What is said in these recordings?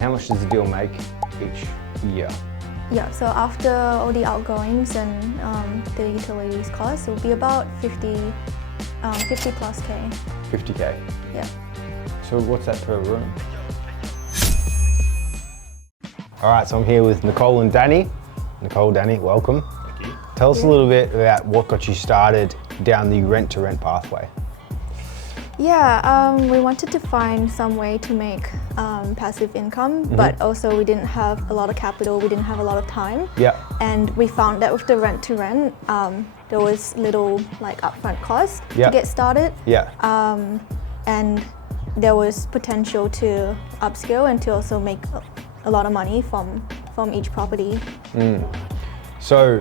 How much does the deal make each year? Yeah, so after all the outgoings and the utilities costs, it will be about 50 plus K. 50K? Yeah. So what's that per room? All right, so I'm here with Nicole and Danny. Nicole, Danny, welcome. Thank you. Tell us a little bit about what got you started down the rent-to-rent pathway. Yeah, we wanted to find some way to make passive income, but also we didn't have a lot of capital, we didn't have a lot of time. Yeah. And we found that with the rent-to-rent, there was little like upfront cost Yeah. to get started. Yeah. And there was potential to upscale and to also make a lot of money from each property. So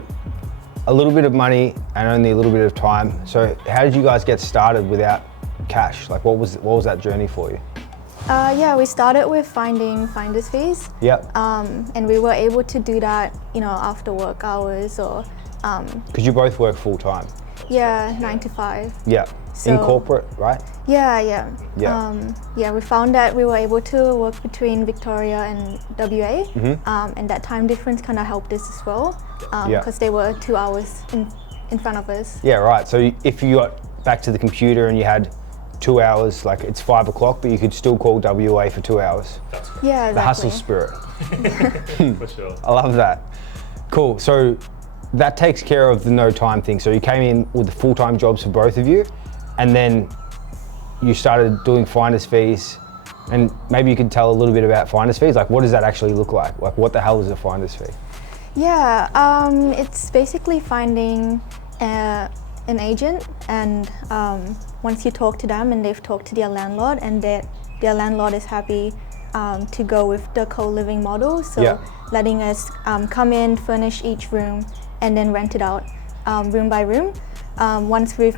a little bit of money and only a little bit of time. So how did you guys get started without cash? Like what was that journey for you? Yeah, we started with finding finder's fees. Yep. And we were able to do that, after work hours or. Because you both work full time. Yeah, 9 to 5. Yeah. So, in corporate, right? Yeah. Yeah. We found that we were able to work between Victoria and WA, and that time difference kind of helped us as well, because they were 2 hours in front of us. Yeah, right. So if you got back to the computer and you had 2 hours, like it's 5 o'clock, but you could still call WA for 2 hours. That's great. Yeah, exactly. The hustle spirit. For sure. I love that. Cool. So that takes care of the no time thing. So you came in with the full-time jobs for both of you, and then you started doing finder's fees. And maybe you could tell a little bit about finder's fees. Like, what does that actually look like? Like, what the hell is a finder's fee? Yeah, it's basically finding an agent, and once you talk to them and they've talked to their landlord and their landlord is happy to go with the co-living model, so letting us come in, furnish each room, and then rent it out room by room. Once we've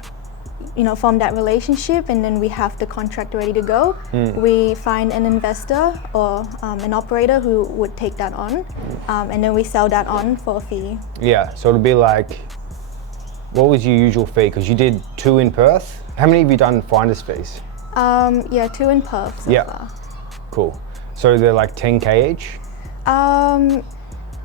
formed that relationship and then we have the contract ready to go, we find an investor or an operator who would take that on, and then we sell that on for a fee. Yeah, so it'll be like, what was your usual fee? Because you did 2 in Perth. How many have you done finder's fees? Yeah, 2 in Perth so far. Cool. So they're like 10K each?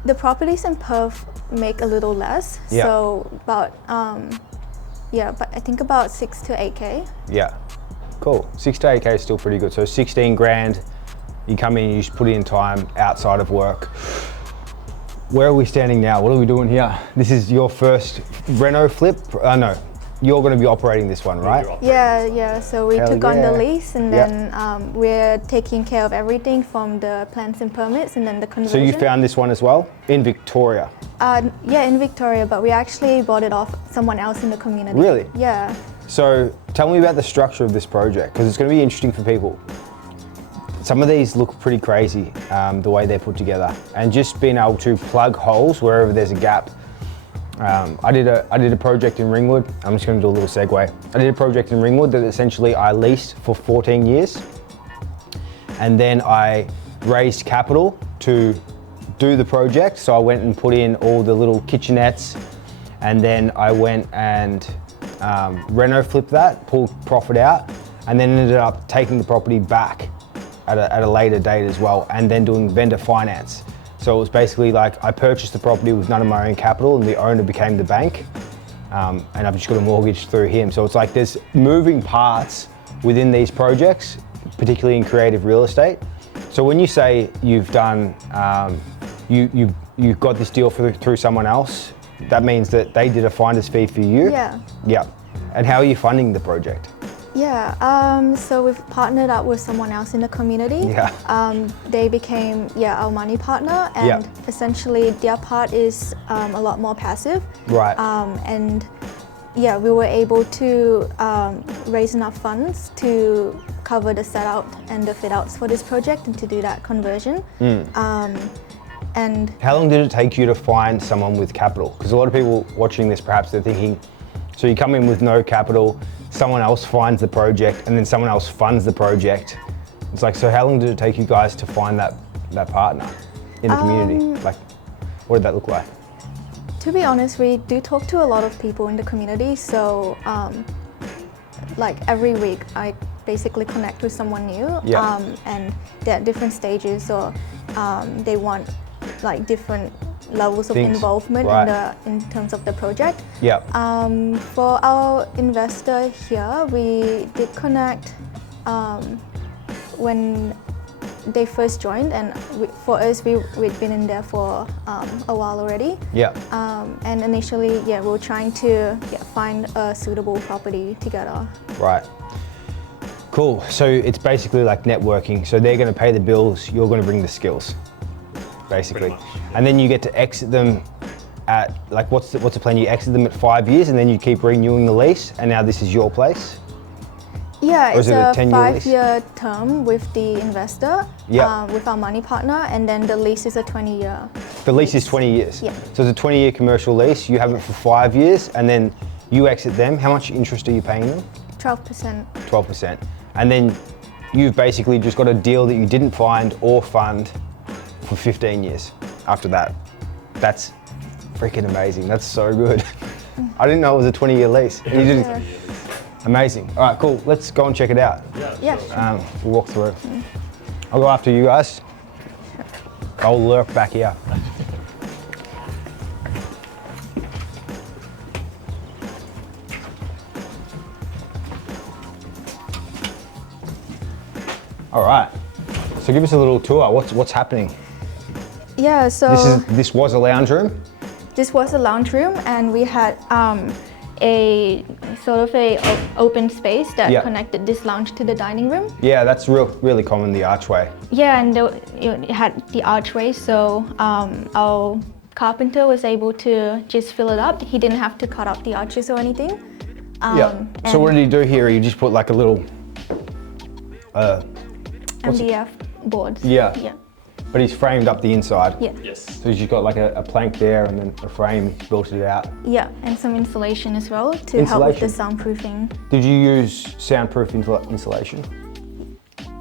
The properties in Perth make a little less, so about, but I think about 6 to 8K. Yeah, cool. 6 to 8K is still pretty good. So 16 grand, you come in, you just put in time outside of work. Where are we standing now? What are we doing here? This is your first reno flip? No, you're going to be operating this one, right? Yeah. So we took on the lease, and then we're taking care of everything from the plans and permits, and then the conversion. So you found this one as well in Victoria? Yeah, in Victoria, but we actually bought it off someone else in the community. Really? Yeah. So tell me about the structure of this project, because it's going to be interesting for people. Some of these look pretty crazy, the way they're put together, and just being able to plug holes wherever there's a gap. I did a project in Ringwood. I'm just going to do a little segue. I did a project in Ringwood that essentially I leased for 14 years, and then I raised capital to do the project. So I went and put in all the little kitchenettes, and then I went and reno flipped that, pulled profit out, and then ended up taking the property back at a later date as well, and then doing vendor finance. So it was basically like I purchased the property with none of my own capital, and the owner became the bank, and I've just got a mortgage through him. So it's like there's moving parts within these projects, particularly in creative real estate. So when you say you've done, you got this deal through someone else, that means that they did a finder's fee for you? Yeah. Yeah. And how are you funding the project? Yeah, so we've partnered up with someone else in the community. Yeah. They became our money partner, and essentially their part is a lot more passive. Right. And we were able to raise enough funds to cover the set out and the fit outs for this project and to do that conversion. And how long did it take you to find someone with capital? Because a lot of people watching this, perhaps they're thinking, so you come in with no capital, someone else finds the project, and then someone else funds the project. It's like, so how long did it take you guys to find that partner in the community? Like, what did that look like? To be honest, we do talk to a lot of people in the community, so like every week I basically connect with someone new. Yeah. And they're at different stages, so they want like different levels of Things, involvement right. in terms of the project. Yeah. For our investor here, we did connect when they first joined, and for us, we'd been in there for a while already. Yeah. And initially, yeah, we were trying to find a suitable property together. Right. Cool. So it's basically like networking. So they're going to pay the bills, you're going to bring the skills, basically. Pretty much, yeah. And then you get to exit them at, like, what's the plan? You exit them at 5 years and then you keep renewing the lease, and now this is your place? Yeah, Or it's is it a a 10-year lease? 5-year term with the investor, Yeah. with our money partner, and then the lease is a 20-year. The lease is 20 years. Yeah. So it's a 20-year commercial lease. You have it for 5 years and then you exit them. How much interest are you paying them? 12%. 12%. And then you've basically just got a deal that you didn't find or fund for 15 years after that. That's freaking amazing. That's so good. I didn't know it was a 20-year lease. You did- Yeah. Amazing. All right, cool. Let's go and check it out. Yeah. We'll walk through. I'll go after you guys. I'll lurk back here. All right. So give us a little tour. What's happening? Yeah, so This was a lounge room. this was a lounge room, and we had a sort of a open space that Yeah. connected this lounge to the dining room. Yeah, that's really common, the archway. Yeah, and it had the archway, so our carpenter was able to just fill it up. He didn't have to cut out the arches or anything. Yeah. So what did he do here? He just put like a little, what's it- MDF boards. Yeah. Yeah. but he's framed up the inside. Yeah. Yes. So he's just got like a plank there and then a frame, built it out. Yeah, and some insulation as well to help with the Insulation. soundproofing. Did you use soundproof insulation?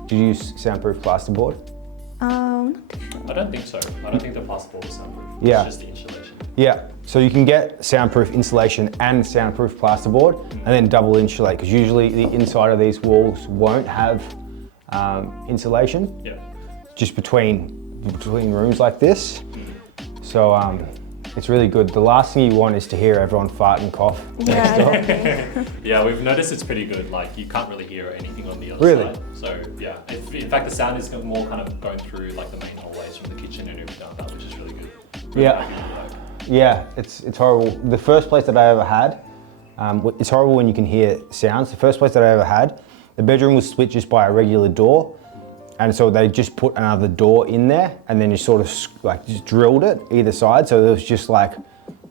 Did you use soundproof plasterboard? Not too sure. I don't think so. I don't think the plasterboard is soundproof. Yeah. It's just the insulation. Yeah, so you can get soundproof insulation and soundproof plasterboard and then double insulate, because usually the inside of these walls won't have insulation, Yeah. just between rooms like this. So it's really good. The last thing you want is to hear everyone fart and cough. Yeah, exactly. Yeah, we've noticed it's pretty good. Like you can't really hear anything on the other Really? side. So yeah, in fact the sound is more kind of going through like the main hallways from the kitchen and everything like that, which is really good. Really Yeah. Yeah, it's horrible. The first place that I ever had, it's horrible when you can hear sounds. The first place that I ever had, the bedroom was split just by a regular door. And so they just put another door in there and then you sort of like just drilled it either side. So it was just like,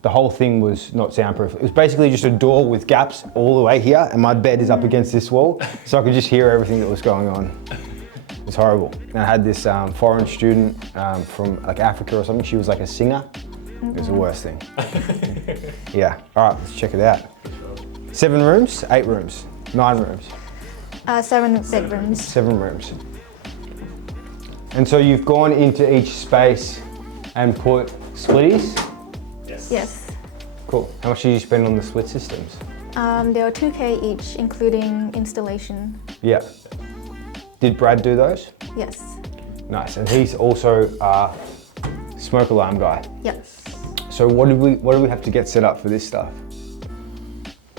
the whole thing was not soundproof. It was basically just a door with gaps all the way here and my bed is up against this wall. So I could just hear everything that was going on. It's horrible. And I had this foreign student from like Africa or something. She was like a singer. It was the worst thing. Yeah, all right, let's check it out. 7 rooms, 8 rooms, 9 rooms, 7 bedrooms. 7 rooms. And so you've gone into each space and put splitties? Yes. Yes. Cool. How much did you spend on the split systems? They were 2K each, including installation. Yeah. Did Brad do those? Yes. Nice, and he's also a smoke alarm guy. Yes. So what do we have to get set up for this stuff?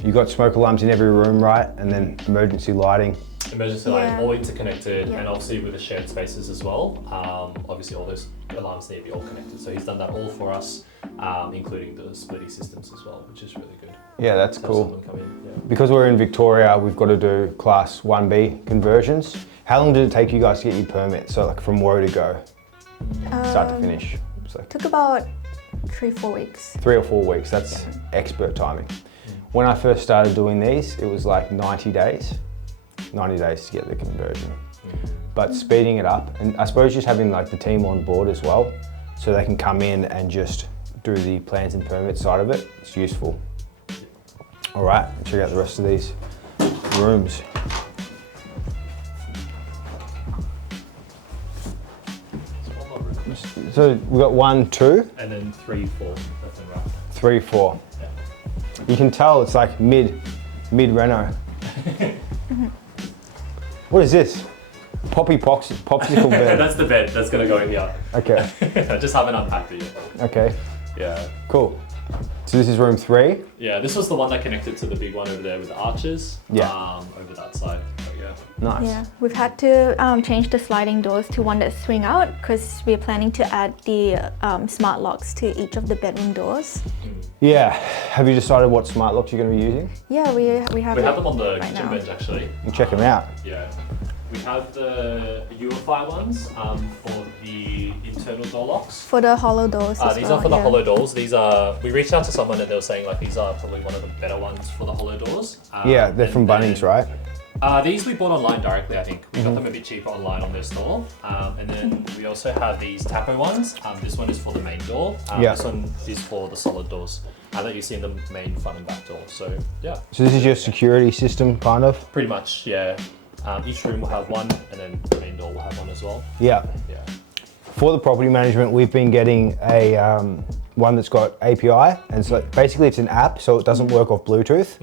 You got smoke alarms in every room, right? And then emergency lighting. Emergency lighting, Yeah. all interconnected, Yeah. and obviously with the shared spaces as well. Obviously all those alarms need to be all connected. So he's done that all for us, including the splitty systems as well, which is really good. Yeah, that's Have cool. someone come in, yeah. Because we're in Victoria, we've got to do class 1B conversions. How long did it take you guys to get your permit? So like from where to go, start to finish? It's like Took about 3-4 weeks. 3 or 4 weeks, that's expert timing. When I first started doing these, it was like 90 days. 90 days to get the conversion. But speeding it up, and I suppose just having like the team on board as well, so they can come in and just do the plans and permits side of it, it's useful. All right, check out the rest of these rooms. So we've got 1, 2, And then 3, 4, left and right. 3, 4. Yeah. You can tell it's like mid reno. What is this? Popsicle bed. That's the bed that's gonna go in here. Okay. I just haven't unpacked it yet. Okay. Yeah. Cool. So this is room 3. Yeah, this was the one that connected to the big one over there with the arches. Yeah. Over that side. But yeah. Nice. Yeah, we've had to change the sliding doors to one that swing out because we're planning to add the smart locks to each of the bedroom doors. Yeah. Have you decided what smart locks you're going to be using? Yeah, we have We it have them on the right kitchen now. bench actually. You check them out. Yeah. We have the UFI ones for the internal door locks. For the hollow doors as These well, are for the yeah. hollow doors. These are, we reached out to someone and they were saying like these are probably one of the better ones for the hollow doors. Yeah, they're and from then- Bunnings, right? These we bought online directly, I think. We got them a bit cheaper online on their store. And then we also have these taco ones. This one is for the main door. Yeah. This one is for the solid doors that you see in the main front and back door. So yeah, So this is your security system, kind of? pretty much, yeah. Each room will have one and then the main door will have one as well. Yeah. Yeah. For the property management, we've been getting a one that's got API, and so basically it's an app, so it doesn't work off Bluetooth.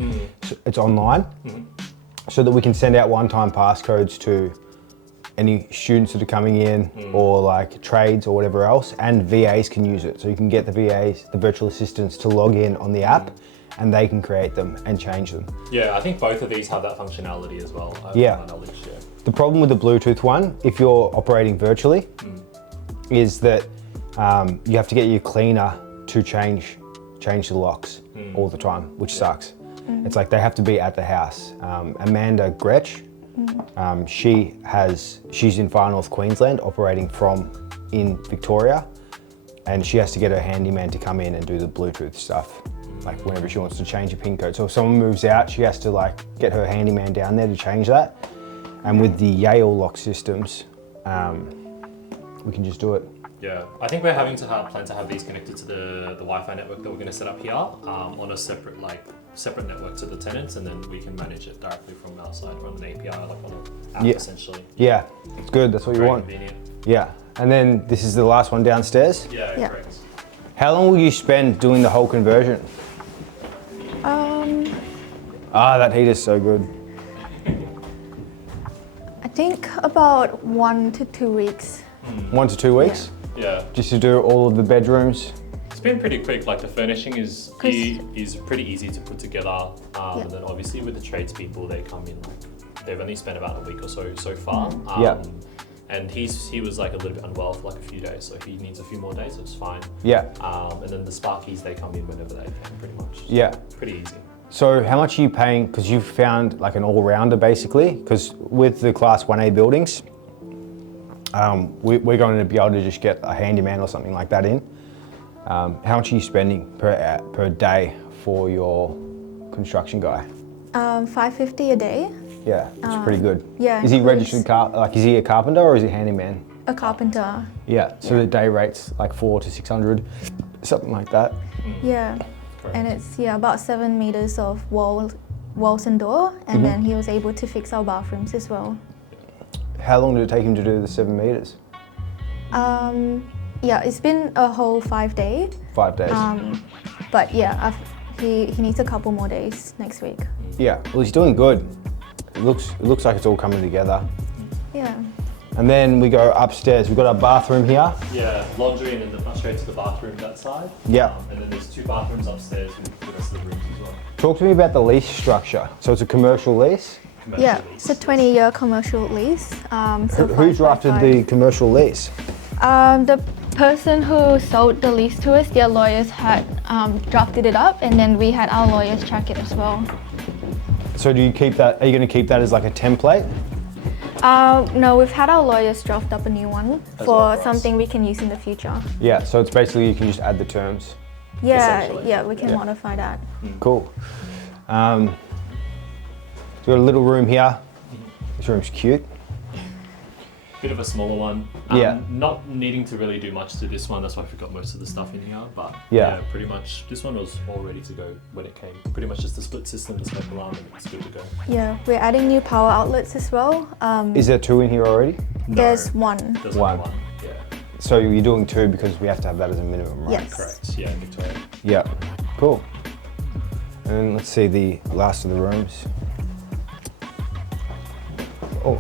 So it's online, so that we can send out one-time passcodes to any students that are coming in, or like trades or whatever else, and VAs can use it. So you can get the VAs, the virtual assistants, to log in on the app, and they can create them and change them. Yeah, I think both of these have that functionality as well. Yeah. My knowledge, yeah. The problem with the Bluetooth one, if you're operating virtually, is that you have to get your cleaner to change the locks all the time, which sucks. It's like they have to be at the house. Amanda Gretsch, she's in Far North Queensland, operating from in Victoria, and she has to get her handyman to come in and do the Bluetooth stuff, like whenever she wants to change a PIN code. So if someone moves out, she has to like get her handyman down there to change that. And with the Yale lock systems, we can just do it. Yeah, I think we're having to plan to have these connected to the Wi-Fi network that we're going to set up here on a separate network to the tenants, and then we can manage it directly from our side, run an API like on an app essentially. Yeah, it's good. That's what you Very want. convenient. Yeah, and then this is the last one downstairs. Yeah, Yeah. correct. How long will you spend doing the whole conversion? That heater's so good. I think about 1 to 2 weeks. 1 to 2 weeks, Yeah, just to do all of the bedrooms. it's been pretty quick. Like the furnishing is 'Cause- is pretty easy to put together, Yeah. and then obviously with the tradespeople, they come in like they've only spent about a week or so far. Yeah. And he was like a little bit unwell for like a few days, so he needs a few more days, so it's fine. Yeah, And then the Sparkies, they come in whenever they can, pretty much. yeah. Pretty easy. So how much are you paying? Because you've found like an all-rounder basically, because with the Class 1A buildings, we're going to be able to just get a handyman or something like that in. How much are you spending per day for your construction guy? $550 a day. Yeah, it's pretty good. yeah, Is he includes- registered is he a carpenter or is he a handyman? A carpenter. Yeah, so the day rate's like 400 to 600, something like that. Yeah, Correct. and it's about 7 meters of walls and door, and then he was able to fix our bathrooms as well. How long did it take him to do the 7 meters? Yeah, it's been a whole 5 day, 5 days. but yeah, he needs a couple more days next week. Yeah, well he's doing good. It looks like it's all coming together. Yeah. And then we go upstairs. We've got our bathroom here. Yeah, laundry and then straight to the bathroom that side. Yeah. And then there's 2 bathrooms upstairs with the rest of the rooms as well. Talk to me about the lease structure. So it's a commercial lease. Commercial Yeah, lease. it's a 20-year commercial lease. So Who drafted 5.5. the commercial lease? The person who sold the lease to us, their lawyers had drafted it up, and then we had our lawyers check it as well. So do you keep that? Are you going to keep that as like a template? No, we've had our lawyers draft up a new one As for well for us. something we can use in the future. Yeah. So it's basically you can just add the terms. Yeah, Essentially. yeah, we can Yeah. modify that. Cool. So we've got a little room here. This room's cute. Bit of a smaller one. Yeah. Not needing to really do much to this one, that's why we've got most of the stuff in here. But Yeah. pretty much this one was all ready to go when it came. Pretty much just the split system, the smoke alarm, and it's good to go. Yeah, we're adding new power outlets as well. Is there 2 in here already? There's one. There's One. only one. Yeah. So you're doing 2 because we have to have that as a minimum, right? Yes. Correct. Yeah, Victoria. Yeah. Cool. And let's see the last of the rooms. Oh,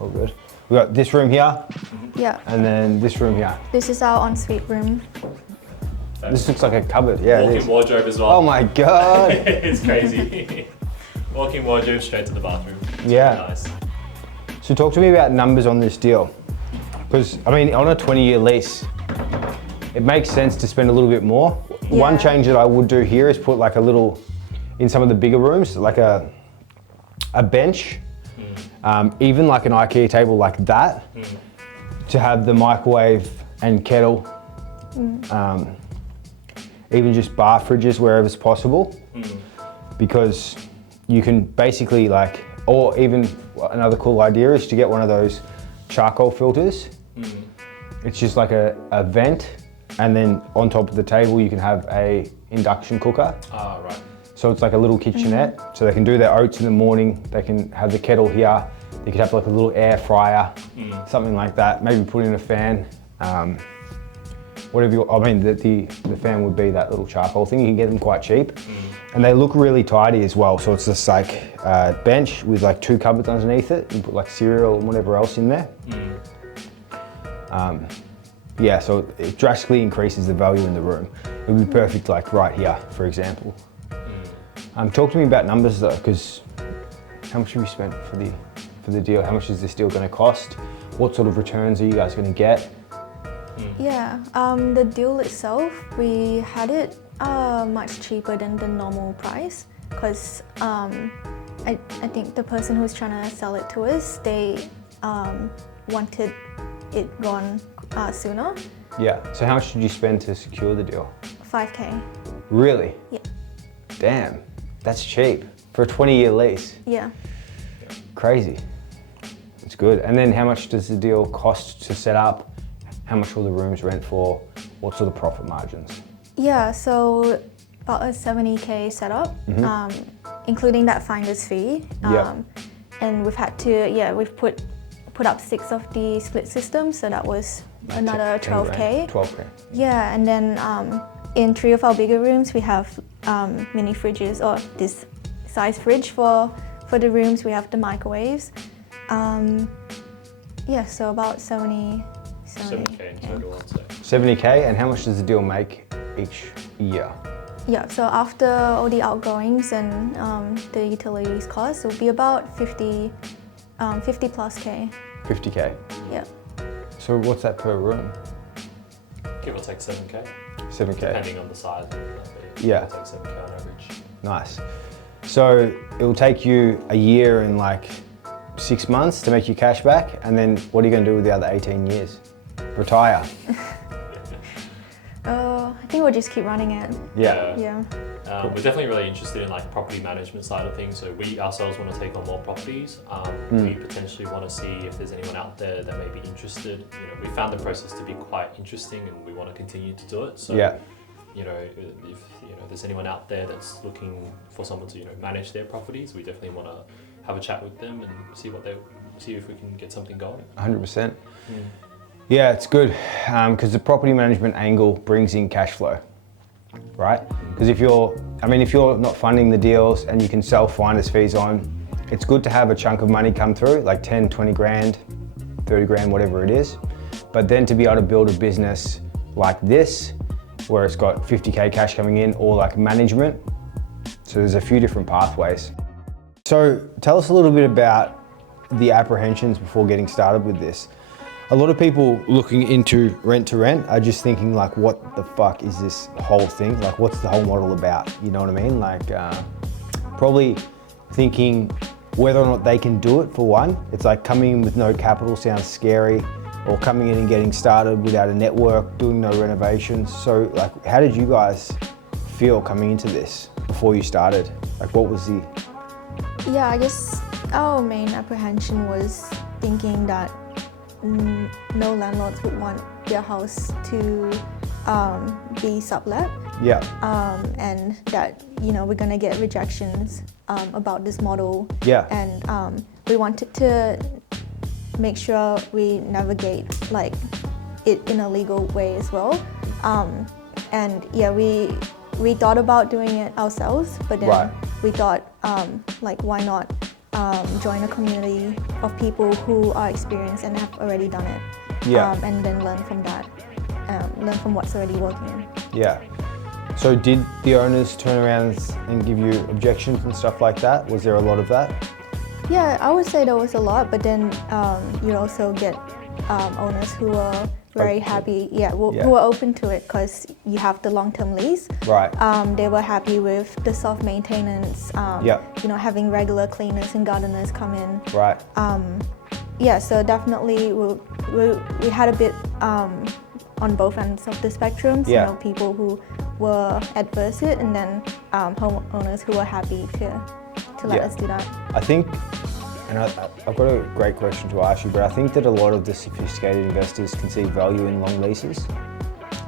All good. We got this room here, Yeah. and then this room here. This is our ensuite room. This looks like a cupboard. Yeah, it Walk-in is. wardrobe as well. Oh my god. It's crazy. Walk-in wardrobe straight to the bathroom. Yeah. Nice. So talk to me about numbers on this deal. Because, I mean, on a 20-year lease, it makes sense to spend a little bit more. Yeah. One change that I would do here is put like a little, in some of the bigger rooms, like a bench, even like an IKEA table like that, to have the microwave and kettle, even just bar fridges wherever it's possible, because you can basically like, or even another cool idea is to get one of those charcoal filters. It's just like a vent, and then on top of the table you can have a induction cooker. Ah, right. So it's like a little kitchenette, so they can do their oats in the morning, they can have the kettle here, they could have like a little air fryer, something like that, maybe put in a fan. Whatever you, I mean, the fan would be that little charcoal thing. You can get them quite cheap. And they look really tidy as well. So it's just like a bench with like 2 cupboards underneath it. You put like cereal and whatever else in there. Yeah, so it drastically increases the value in the room. It would be perfect like right here, for example. Talk to me about numbers though, because how much have you spent for the deal? How much is this deal going to cost? What sort of returns are you guys going to get? Yeah, the deal itself, we had it much cheaper than the normal price because I think the person who's trying to sell it to us, they wanted it gone sooner. Yeah, so how much did you spend to secure the deal? 5K. Really? Yeah. Damn, that's cheap for a 20-year lease. Yeah. Crazy. It's good. And then how much does the deal cost to set up? How much will the rooms rent for? What sort of profit margins? Yeah, so about a 70K setup, including that finder's fee. And we've had to, we've put up 6 of the split systems, so that was another 12K. 12K. Yeah, and then in 3 of our bigger rooms, we have mini fridges, or this size fridge for the rooms. We have the microwaves. Yeah, so about 70K. 7K in total, I'd say. 70K, and how much does the deal make each year? Yeah, so after all the outgoings and the utilities costs, it will be about 50 plus K. 50K. Yeah. So what's that per room? Give or take 7K. 7K. Depending on the size. Yeah. Give or take 7K on average. Nice. So it will take you a year and like 6 months to make your cash back, and then what are you going to do with the other 18 years? Retire. I think we'll just keep running it. Yeah. Yeah. We're definitely really interested in like property management side of things. So we ourselves want to take on more properties. We potentially want to see if there's anyone out there that may be interested. You know, we found the process to be quite interesting, and we want to continue to do it. So, you know, if there's anyone out there that's looking for someone to manage their properties, we definitely want to have a chat with them and see if we can get something going. 100%. Yeah, it's good because the property management angle brings in cash flow, right? Because if you're not funding the deals and you can sell finder's fees on, it's good to have a chunk of money come through, like 10, 20 grand, 30 grand, whatever it is. But then to be able to build a business like this, where it's got 50K cash coming in, or like management. So there's a few different pathways. So tell us a little bit about the apprehensions before getting started with this. A lot of people looking into rent to rent are just thinking like, what the fuck is this whole thing? Like, what's the whole model about? You know what I mean? Like, probably thinking whether or not they can do it for one. It's like coming in with no capital sounds scary, or coming in and getting started without a network, doing no renovations. So like, how did you guys feel coming into this before you started? Like, what was the... Yeah, I guess our main apprehension was thinking that no landlords would want their house to be sublet. Yeah. And that, we're gonna get rejections about this model. Yeah. And we wanted to make sure we navigate like it in a legal way as well. And yeah, we thought about doing it ourselves, but then we thought like, why not join a community of people who are experienced and have already done it. Yeah. And then learn from that, learn from what's already working. Yeah. So did the owners turn around and give you objections and stuff like that? Was there a lot of that? Yeah, I would say there was a lot, but then you also get owners who are very Open to happy, who are open to it because you have the long-term lease. Right. They were happy with the soft maintenance, having regular cleaners and gardeners come in. Right. So definitely we had a bit on both ends of the spectrum. So, Yeah. people who were adverse to it, and then homeowners who were happy to let us do that. I think, and I've got a great question to ask you, but I think that a lot of the sophisticated investors can see value in long leases.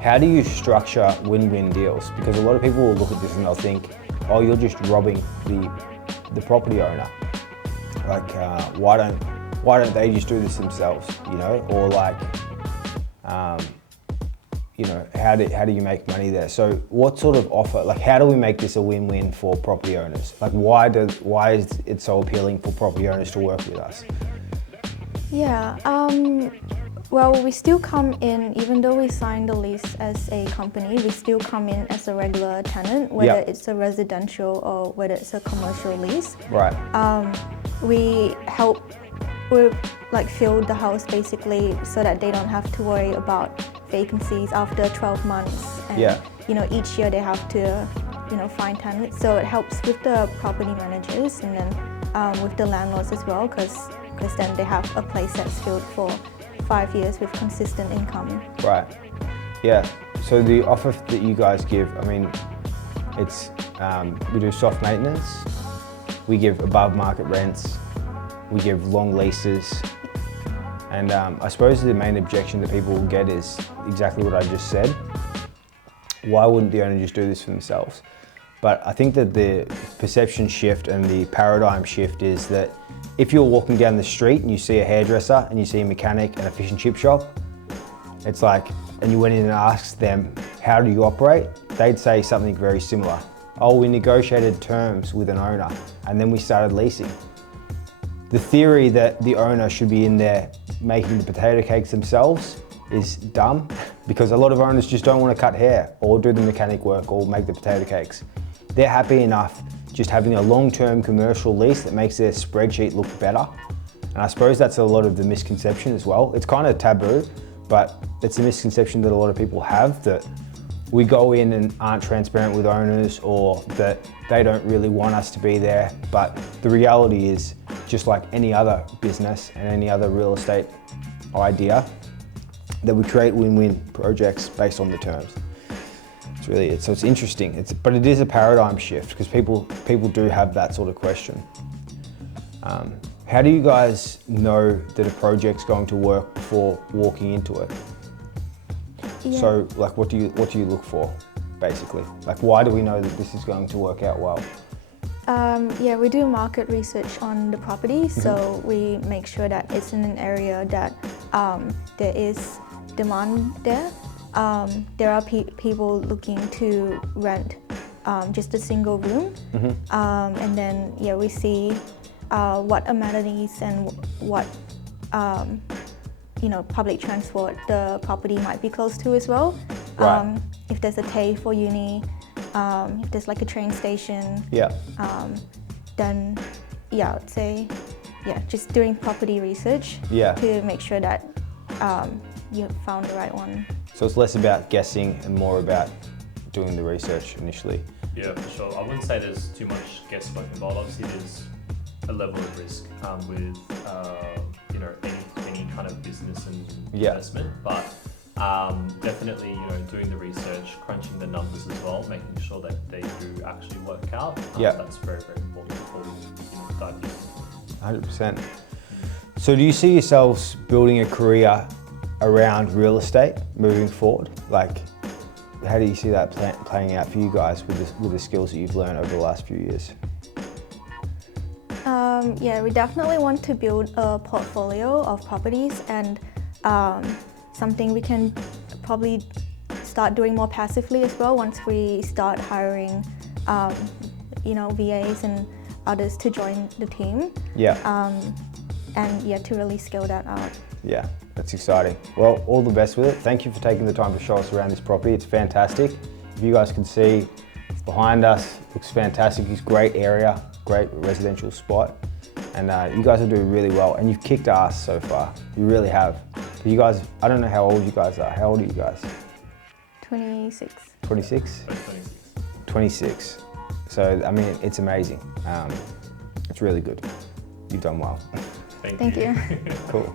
How do you structure win-win deals? Because a lot of people will look at this and they'll think, oh, you're just robbing the property owner. Like, why don't they just do this themselves, Or like, how do you make money there? So what sort of offer, like how do we make this a win-win for property owners? Like why is it so appealing for property owners to work with us? Yeah, well, we still come in, even though we signed the lease as a company, we still come in as a regular tenant, whether it's a residential or whether it's a commercial lease. Right. We fill the house basically so that they don't have to worry about vacancies after 12 months. And, each year they have to, find tenants. So it helps with the property managers and then with the landlords as well, because then they have a place that's filled for 5 years with consistent income. Right. Yeah. So the offer that you guys give, I mean, it's we do soft maintenance, we give above market rents, we give long leases, and I suppose the main objection that people will get is exactly what I just said. Why wouldn't the owner just do this for themselves? But I think that the perception shift and the paradigm shift is that if you're walking down the street and you see a hairdresser and you see a mechanic and a fish and chip shop, it's like, and you went in and asked them, how do you operate? They'd say something very similar. Oh, we negotiated terms with an owner and then we started leasing. The theory that the owner should be in there making the potato cakes themselves is dumb, because a lot of owners just don't want to cut hair or do the mechanic work or make the potato cakes. They're happy enough just having a long-term commercial lease that makes their spreadsheet look better. And I suppose that's a lot of the misconception as well. It's kind of taboo, but it's a misconception that a lot of people have, that we go in and aren't transparent with owners, or that they don't really want us to be there. But the reality is, just like any other business and any other real estate idea, that we create win-win projects based on the terms. So it's interesting. But it is a paradigm shift, because people do have that sort of question. How do you guys know that a project's going to work before walking into it? Yeah. So, like, what do you look for, basically? Like, why do we know that this is going to work out well? We do market research on the property, so we make sure that it's in an area that there is demand there. There are people looking to rent just a single room, and then we see what amenities and what public transport the property might be close to as well. Right. If there's a TAFE for uni, if there's like a train station, then I'd say just doing property research to make sure that you found the right one. So it's less about guessing and more about doing the research initially. Yeah, for sure. I wouldn't say there's too much guesswork involved. Obviously, there's a level of risk with any kind of business and investment, but definitely doing the research, crunching the numbers as well, making sure that they do actually work out. That's very, very important before we dive in. 100%. So do you see yourselves building a career around real estate moving forward? Like, how do you see that playing out for you guys with the skills that you've learned over the last few years? We definitely want to build a portfolio of properties, and something we can probably start doing more passively as well once we start hiring, VAs and others to join the team. Yeah. And yeah, to really scale that out. Yeah, that's exciting. Well, all the best with it. Thank you for taking the time to show us around this property. It's fantastic. If you guys can see behind us, looks fantastic. It's a great area, great residential spot. And you guys are doing really well. And you've kicked ass so far. You really have. You guys, I don't know how old you guys are. How old are you guys? 26. 26? 26. 26. So, I mean, it's amazing. It's really good. You've done well. Thank you. Cool.